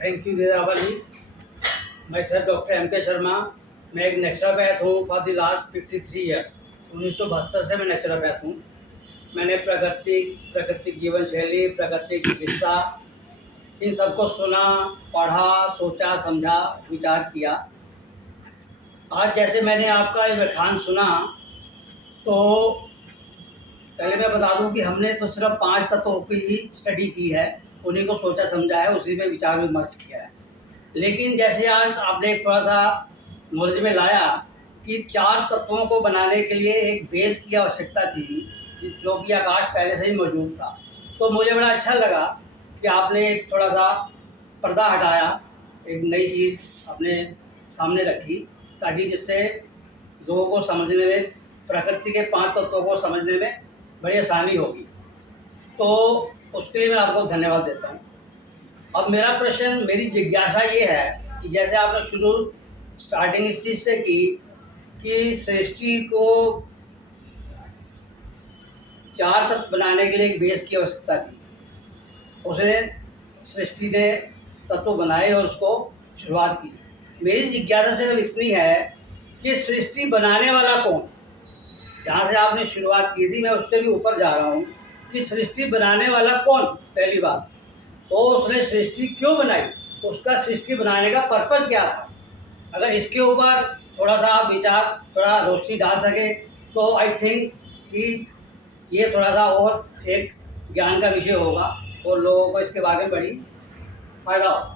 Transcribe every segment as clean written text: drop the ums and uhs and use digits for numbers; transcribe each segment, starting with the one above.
Thank you दीदावर जी। मैं sir doctor M के शर्मा। मैं एक नेचुरोपैथ हूँ फॉर द लास्ट 53 ईयर्स। 1972 से मैं नेचुरोपैथ हूँ। मैंने प्राकृतिक जीवन शैली, प्राकृतिक चिकित्सा, इन सबको सुना, पढ़ा, सोचा, समझा, विचार किया। आज जैसे मैंने आपका ये व्याख्यान सुना, तो पहले मैं बता दूं कि हमने तो सिर्फ 5 तत्वों की ही स्टडी की है, उन्हीं को सोचा समझा है, उसी पे विचार विमर्श किया है। लेकिन जैसे आज आपने थोड़ा सा नॉलेज में लाया कि 4 तत्वों को बनाने के लिए एक बेस की आवश्यकता थी, जो कि आकाश पहले से ही मौजूद था। तो मुझे बड़ा अच्छा लगा कि आपने एक थोड़ा सा पर्दा हटाया, एक नई चीज़ अपने सामने रखी, ताकि जिससे लोगों को समझने में, प्रकृति के 5 तत्वों को समझने में बड़ी आसानी होगी। तो उसके लिए मैं आपको धन्यवाद देता हूँ। अब मेरा प्रश्न, मेरी जिज्ञासा ये है कि जैसे आपने शुरू स्टार्टिंग इस चीज़ से की कि सृष्टि को 4 तत्व बनाने के लिए एक बेस की आवश्यकता थी। उसने सृष्टि ने तत्व बनाए और उसको शुरुआत की। मेरी जिज्ञासा सिर्फ इतनी है कि सृष्टि बनाने वाला कौन? जहाँ से आपने शुरुआत की थी, मैं उससे भी ऊपर जा रहा हूँ कि सृष्टि बनाने वाला कौन? पहली बात तो उसने सृष्टि क्यों बनाई, उसका सृष्टि बनाने का पर्पस क्या था? अगर इसके ऊपर थोड़ा सा आप विचार, थोड़ा रोशनी डाल सके, तो आई थिंक कि ये थोड़ा सा और एक ज्ञान का विषय होगा और लोगों को इसके बारे में बड़ी फायदा होगा।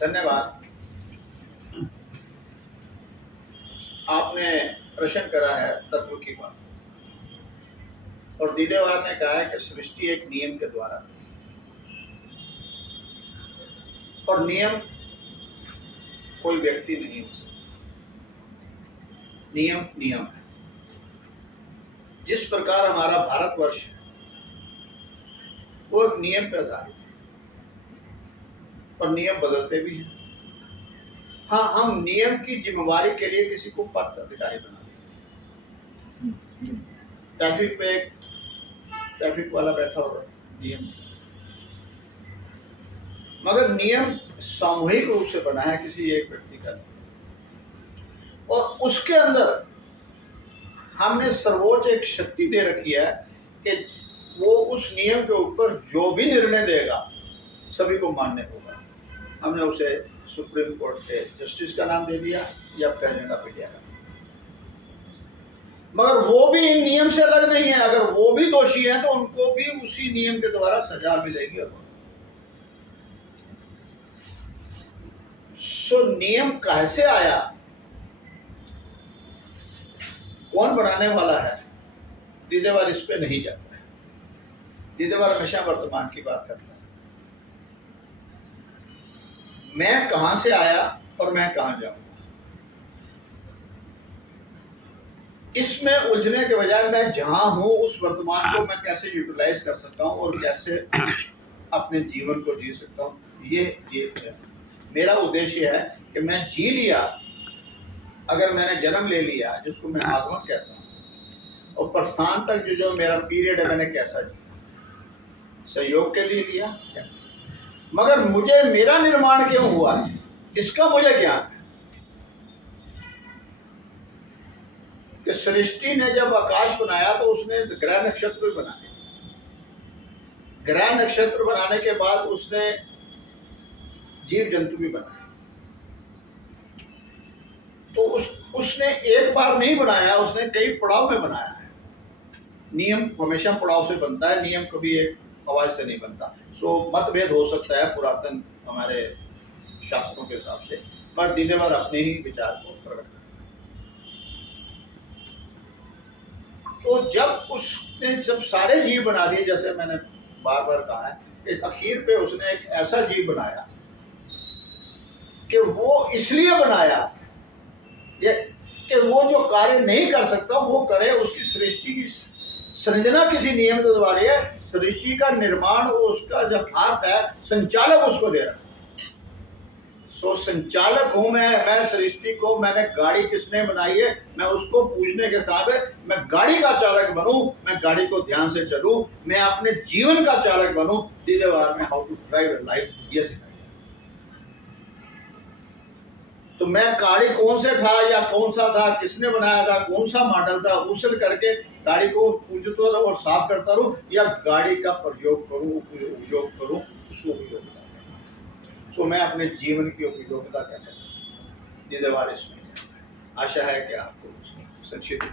धन्यवाद। आपने प्रश्न करा है तत्व की बात, और दीदेवार ने कहा है कि सृष्टि एक नियम के द्वारा, और नियम कोई व्यक्ति नहीं हो सकता। नियम नियम है। जिस प्रकार हमारा भारतवर्ष है वो एक नियम पे आधारित है, और नियम बदलते भी हैं। हाँ, हम नियम की जिम्मेवारी के लिए किसी को पद अधिकारी बना देते। ट्रैफिक पे एक ट्रैफिक वाला बैठा हुआ नियम, मगर नियम सामूहिक रूप से बना है किसी एक व्यक्ति का, और उसके अंदर हमने सर्वोच्च एक शक्ति दे रखी है कि वो उस नियम के ऊपर जो भी निर्णय देगा सभी को मान्य होगा। हमने उसे सुप्रीम कोर्ट के जस्टिस का नाम दे दिया या प्रेसिडेंट ऑफ इंडिया का, मगर वो भी इन नियम से अलग नहीं है। अगर वो भी दोषी हैं तो उनको भी उसी नियम के द्वारा सजा मिलेगी। सो नियम कैसे आया, कौन बनाने वाला है, दीदेवार इस पे नहीं जाता है। दीदेवार हमेशा वर्तमान की बात करता है। मैं कहां से आया और मैं कहां जाऊंगा, इसमें उलझने के बजाय मैं जहां हूं उस वर्तमान को मैं कैसे यूटिलाइज कर सकता हूं और कैसे अपने जीवन को जी सकता हूं, ये मेरा उद्देश्य है कि मैं जी लिया। अगर मैंने जन्म ले लिया, जिसको मैं आगमन कहता हूं, और प्रस्थान तक जो मेरा पीरियड है मैंने कैसा जिया, सहयोग के लिए लिया, मगर मुझे मेरा निर्माण क्यों हुआ है इसका मुझे ज्ञान है। कि सृष्टि ने जब आकाश बनाया तो उसने ग्रह नक्षत्र भी बनाए। ग्रह नक्षत्र बनाने के बाद उसने जीव जंतु भी बनाए। तो उसने एक बार नहीं बनाया, उसने कई पड़ाव में बनाया है। नियम हमेशा पड़ाव से बनता है, नियम कभी एक आवाज से नहीं बनता। सो मतभेद हो सकता है पुरातन हमारे शास्त्रों के हिसाब से, पर दीदेवार अपने ही विचार को प्रकट करता है। तो जब सारे जीव बना दिए, जैसे मैंने बार बार कहा है कि आखिर पे उसने एक ऐसा जीव बनाया कि वो इसलिए बनाया कि वो जो कार्य नहीं कर सकता वो करे। उसकी सृष्टि की सृजना किसी नियम के द्वारा है, सृष्टि का निर्माण उसका जो हाथ है, संचालक उसको दे रहा है। सो संचालक हूं मैं सृष्टि को, मैंने गाड़ी किसने बनाई है मैं उसको पूछने के हिसाब है, मैं गाड़ी का चालक बनूं, मैं गाड़ी को ध्यान से चलूं, मैं अपने जीवन का चालक बनूं। दीदेवार में how to drive a life ये सिखाया। तो मैं गाड़ी कौन से था या कौन सा था, किसने बनाया था, कौन सा मॉडल था, उसल करके गाड़ी को पूछता रहूं और साफ करता रहूं, या गाड़ी का प्रयोग करूं, उपयोग करूं, उसको उपयोगिता। सो मैं अपने जीवन की उपयोगिता कैसे कर सकता हूँ, ये दीवार इसमें। आशा है कि आपको संक्षिप्त